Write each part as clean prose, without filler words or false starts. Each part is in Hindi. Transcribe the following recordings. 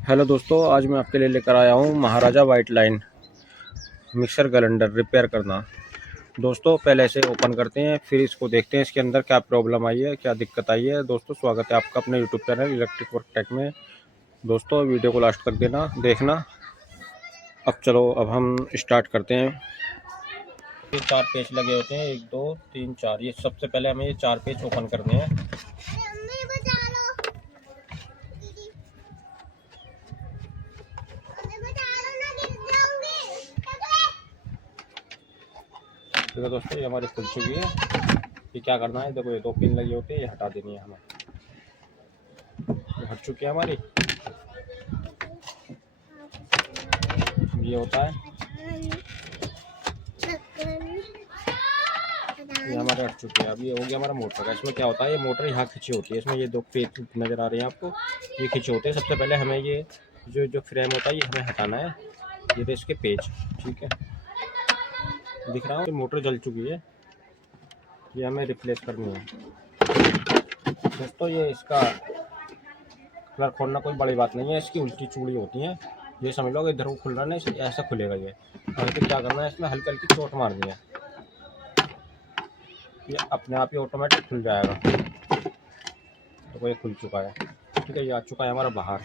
हेलो दोस्तों, आज मैं आपके लिए लेकर आया हूँ Maharaja white line mixer grinder repair करना। दोस्तों पहले इसे ओपन करते हैं, फिर इसको देखते हैं इसके अंदर क्या प्रॉब्लम आई है, क्या दिक्कत आई है। दोस्तों स्वागत है आपका अपने YouTube channel electric work tech में। दोस्तों वीडियो को लास्ट तक देखना। अब हम स्टार्ट करते हैं। ये 4 पेच लगे होते हैं, 1 2 3 4। ये सबसे पहले हमें ये 4 पेच ओपन करने हैं। ठीक है दोस्तों, ये हमारी खुल चुकी है। ये क्या करना है, देखो ये 2 पिन लगी होती है, ये हटा देनी है हमें। ये हट चुकी है हमारी। ये होता है, ये हमारे हट चुकी है। अब ये हो गया हमारा मोटर का। इसमें क्या होता है, ये मोटर यहाँ खींची होती है, इसमें ये 2 पेच नज़र आ रहे हैं आपको, ये खींचे होते हैं। सबसे पहले हमें ये जो फ्रेम होता है ये हमें हटाना है। ये तो इसके पेच, ठीक है दिख रहा है। मोटर जल चुकी है, ये हमें रिप्लेस करनी है। दोस्तों ये इसका कलर खोलना कोई बड़ी बात नहीं है, इसकी उल्टी चूड़ी होती है। ये समझ लो इधर को खुल रहा है ना, ऐसा खुलेगा ये। हमें तो क्या करना है, इसमें हल्की हल्की चोट मारनी है, ये अपने आप ही ऑटोमेटिक खुल जाएगा। तो ये खुल चुका है, ठीक है। ये आ चुका है हमारा बाहर।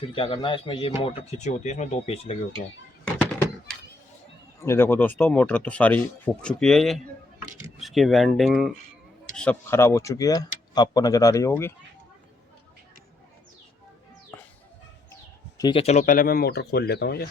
फिर क्या करना है, इसमें ये मोटर खींची होती है, इसमें 2 पेच लगे होते हैं। ये देखो दोस्तों, मोटर तो सारी फूक चुकी है। ये इसकी वेंडिंग सब खराब हो चुकी है, आपको नज़र आ रही होगी। ठीक है, चलो पहले मैं मोटर खोल लेता हूँ ये।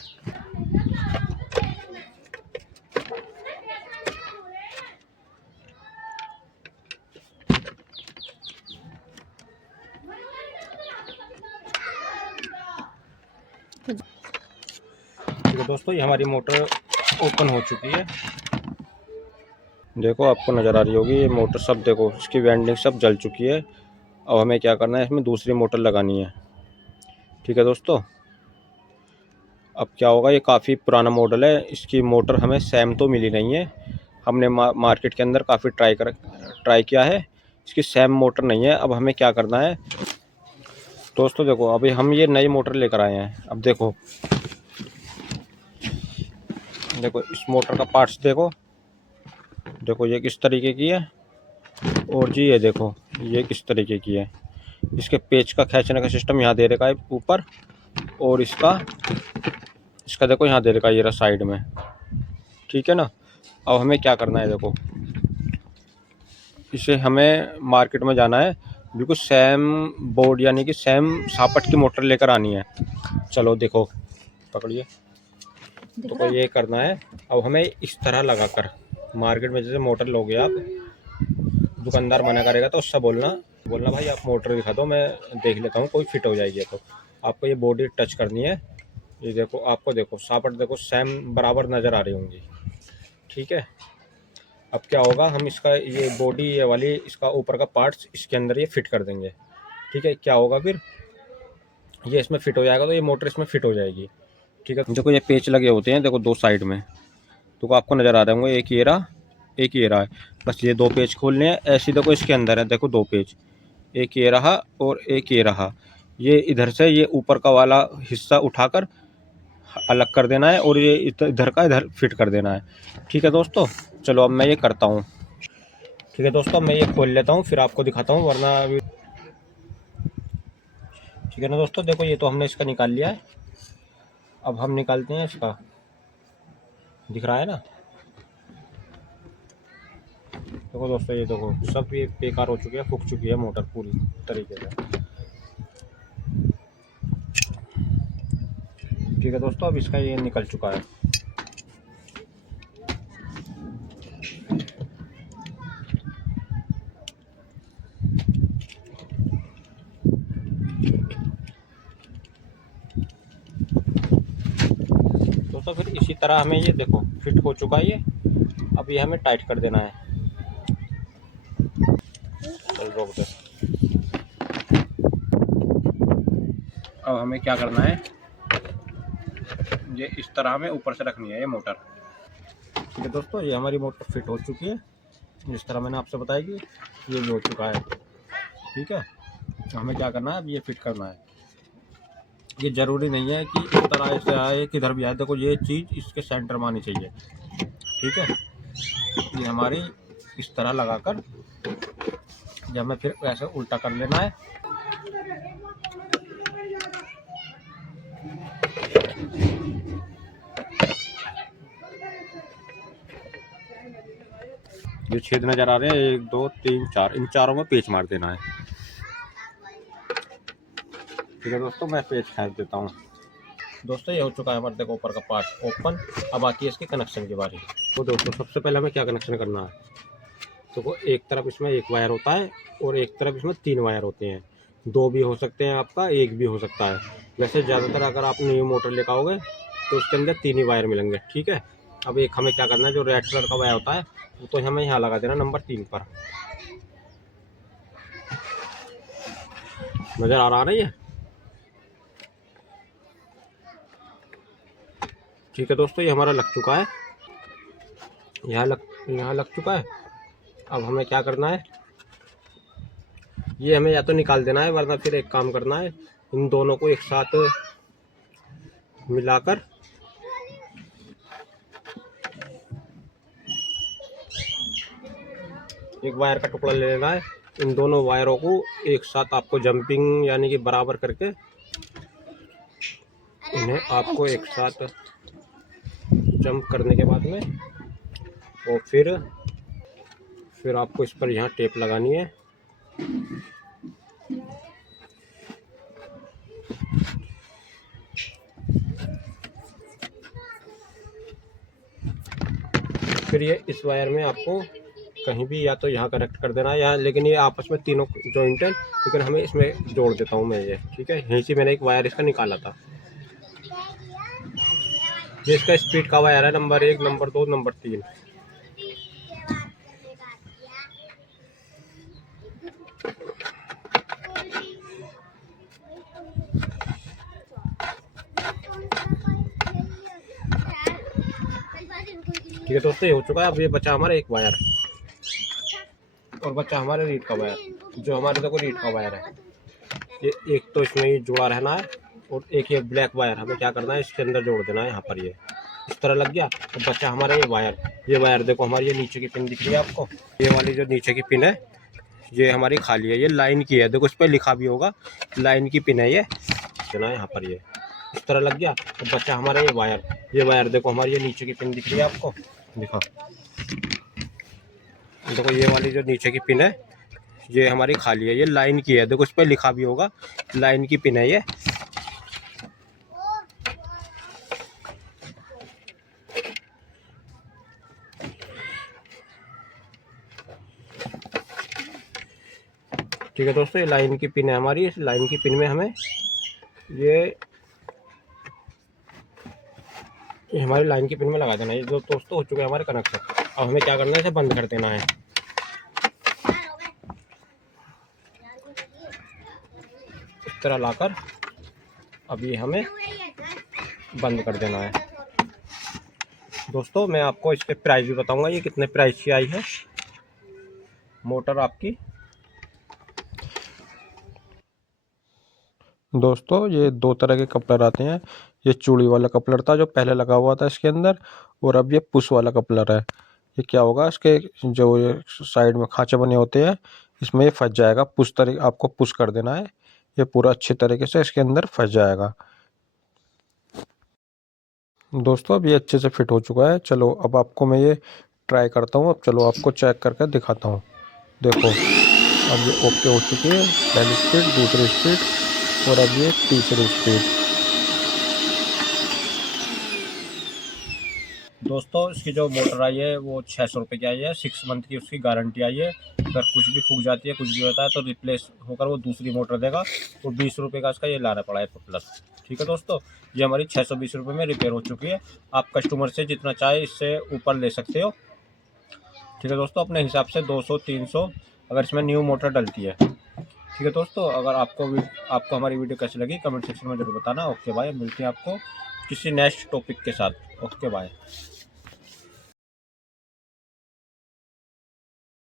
ठीक है दोस्तों, ये हमारी मोटर ओपन हो चुकी है। देखो आपको नज़र आ रही होगी ये मोटर, सब देखो इसकी वेंडिंग सब जल चुकी है। अब हमें क्या करना है, इसमें दूसरी मोटर लगानी है। ठीक है दोस्तों, अब क्या होगा, ये काफ़ी पुराना मॉडल है, इसकी मोटर हमें सेम तो मिली नहीं है। हमने मार्केट के अंदर काफ़ी ट्राई किया है, इसकी सेम मोटर नहीं है। अब हमें क्या करना है दोस्तों, देखो अभी हम ये नई मोटर लेकर आए हैं। अब देखो देखो इस मोटर का पार्ट्स देखो, देखो ये किस तरीके की है, और जी ये देखो ये किस तरीके की है। इसके पेच का खींचने का सिस्टम यहाँ दे रखा है ऊपर, और इसका देखो यहाँ दे रखा है ये रहा साइड में, ठीक है ना। अब हमें क्या करना है, देखो इसे हमें मार्केट में जाना है, बिल्कुल सेम बोर्ड यानी कि सेम सापट की मोटर लेकर आनी है। चलो देखो पकड़िए, तो ये करना है। अब हमें इस तरह लगाकर मार्केट में जैसे मोटर लोगे आप, दुकानदार मना करेगा तो उससे बोलना भाई आप मोटर दिखा दो, मैं देख लेता हूँ कोई फिट हो जाएगी। तो आपको ये बॉडी टच करनी है। ये देखो, आपको देखो सापट देखो सेम बराबर नज़र आ रही होंगी, ठीक है। अब क्या होगा, हम इसका ये बॉडी ये वाली इसका ऊपर का पार्ट्स इसके अंदर ये फिट कर देंगे, ठीक है। क्या होगा फिर, ये इसमें फिट हो जाएगा तो ये मोटर इसमें फिट हो जाएगी, ठीक है। देखो ये पेच लगे होते हैं, देखो 2 साइड में, तो आपको नज़र आ रहे होंगे, एक ये रहा एक ये रहा है। बस ये 2 पेच खोलने हैं। ऐसे देखो इसके अंदर है, देखो 2 पेच, एक ये रहा और एक ये रहा। ये इधर से ये ऊपर का वाला हिस्सा उठाकर अलग कर देना है, और ये इधर का इधर फिट कर देना है, ठीक है दोस्तों। चलो अब मैं ये करता हूँ। ठीक है दोस्तों, मैं ये खोल लेता हूँ फिर आपको दिखाता हूँ, वरना ठीक है ना दोस्तों। देखो ये तो हमने इसका निकाल लिया है, अब हम निकालते हैं इसका, दिख रहा है ना। देखो दोस्तों ये देखो सब ये बेकार हो चुकी है, फूक चुकी है मोटर पूरी तरीके से, ठीक है दोस्तों। अब इसका ये निकल चुका है। दोस्तों फिर इसी तरह हमें ये देखो फिट हो चुका है ये। अब ये हमें टाइट कर देना है। चल रोक दे। अब हमें क्या करना है, ये इस तरह हमें ऊपर से रखनी है ये मोटर, ठीक है दोस्तों। ये हमारी मोटर फिट हो चुकी है, जिस तरह मैंने आपसे बताया कि ये भी हो चुका है, ठीक है। तो हमें क्या करना है, अब ये फिट करना है। ये ज़रूरी नहीं है कि इस तरह से आए किधर भी आए। देखो ये चीज़ इसके सेंटर में आनी चाहिए, ठीक है। ये हमारी इस तरह लगाकर जब हमें फिर ऐसे उल्टा कर लेना है। जो छेद नज़र आ रहे हैं 1 2 3 4, इन चारों में पेच मार देना है, ठीक है दोस्तों। मैं पेच खींच देता हूँ। दोस्तों ये हो चुका है हमारे, देखो ऊपर का पार्ट ओपन। अब आती है इसकी कनेक्शन की बारी। तो दोस्तों सबसे पहले हमें क्या कनेक्शन करना है, तो एक तरफ इसमें एक वायर होता है और एक तरफ इसमें 3 वायर होते हैं। 2 भी हो सकते हैं आपका, 1 भी हो सकता है। वैसे ज़्यादातर अगर आप न्यू मोटर लेकर आओगे तो उसके अंदर 3 ही वायर मिलेंगे, ठीक है। अब एक हमें क्या करना है, जो रेड कलर का वायर होता है वो तो हमें यहाँ लगा देना नंबर 3 पर। नज़र आ रहा है, ठीक है दोस्तों। ये हमारा लग चुका है, यहाँ लग चुका है। अब हमें क्या करना है, ये हमें या तो निकाल देना है, वरना फिर एक काम करना है, इन दोनों को एक साथ मिलाकर एक वायर का टुकड़ा ले लेना है। इन दोनों वायरों को एक साथ आपको जंपिंग यानी कि बराबर करके इन्हें आपको एक साथ जंप करने के बाद में और फिर आपको इस पर यहाँ टेप लगानी है। फिर ये इस वायर में आपको कहीं भी या तो यहाँ कनेक्ट कर देना है यहाँ, लेकिन ये आपस में तीनों जॉइंट है, लेकिन हमें इसमें जोड़ देता हूँ मैं ये, ठीक है। यहीं से मैंने एक वायर इसका निकाला था। ये इसका स्पीड का वायर है, नंबर 1 नंबर 2 नंबर 3। ठीक है दोस्तों, ये हो चुका है। अब ये बचा हमारा एक वायर और बचा हमारे रीड का वायर, जो हमारे देखो रीड का वायर है। ये एक तो इसमें ही जुड़ा रहना है और एक ये ब्लैक वायर हमें क्या करना है, इसके अंदर जोड़ देना है। यहाँ पर ये इस तरह लग गया। अब बचा हमारा ये वायर देखो हमारी ये नीचे की पिन दिख रही है आपको, ये वाली जो नीचे की पिन है ये हमारी खाली है, ये लाइन की है। देखो इस पर लिखा भी होगा लाइन की पिन है ये देना है यहाँ पर। ये इस तरह लग गया। अब बचा हमारा ये वायर देखो हमारी ये नीचे की पिन दिख रही है आपको, देखो ये वाली जो नीचे की पिन है ये हमारी खाली है, ये लाइन की है। देखो इस पर लिखा भी होगा लाइन की पिन है ये। ठीक है दोस्तों, ये लाइन की पिन है हमारी। इस लाइन की पिन में हमें ये हमारी लाइन की पिन में लगा देना है। ये जो दोस्तों हो चुके हैं हमारे कनेक्शन। अब हमें क्या करना है, इसे बंद कर देना है। इस तरह लाकर अब ये हमें बंद कर देना है। दोस्तों मैं आपको इसके प्राइस भी बताऊंगा, ये कितने प्राइस की आई है मोटर आपकी। दोस्तों ये 2 तरह के कपलर आते हैं। ये चूड़ी वाला कपलर था जो पहले लगा हुआ था इसके अंदर, और अब ये पुश वाला कपलर है। ये क्या होगा, इसके जो ये साइड में खांचे बने होते हैं इसमें ये फंस जाएगा। आपको पुश कर देना है, ये पूरा अच्छी तरीके से इसके अंदर फंस जाएगा। दोस्तों अब ये अच्छे से फिट हो चुका है। चलो अब आपको मैं ये ट्राई करता हूँ। अब चलो आपको चेक करके दिखाता हूँ। देखो अब ये ओके हो चुकी है, पहली स्पीड, दूसरी स्पीड और अब ये तीसरी स्पीड। दोस्तों इसकी जो मोटर आई है वो 600 रुपये की आई है। 6 मंथ की उसकी गारंटी आई है। अगर कुछ भी फूक जाती है, कुछ भी होता है तो रिप्लेस होकर वो दूसरी मोटर देगा। और 20 रुपये का इसका ये लाना पड़ा है प्लस। ठीक है दोस्तों, ये हमारी 620 रुपये में रिपेयर हो चुकी है। आप कस्टमर से जितना चाहे इससे ऊपर ले सकते हो। ठीक है दोस्तों, अपने हिसाब से 200 300 अगर इसमें न्यू मोटर डलती है। ठीक है दोस्तों, अगर आपको हमारी वीडियो कैसी लगी कमेंट सेक्शन में जरूर बताना। ओके बाय, मिलते हैं आपको किसी नेक्स्ट टॉपिक के साथ। Okay bye.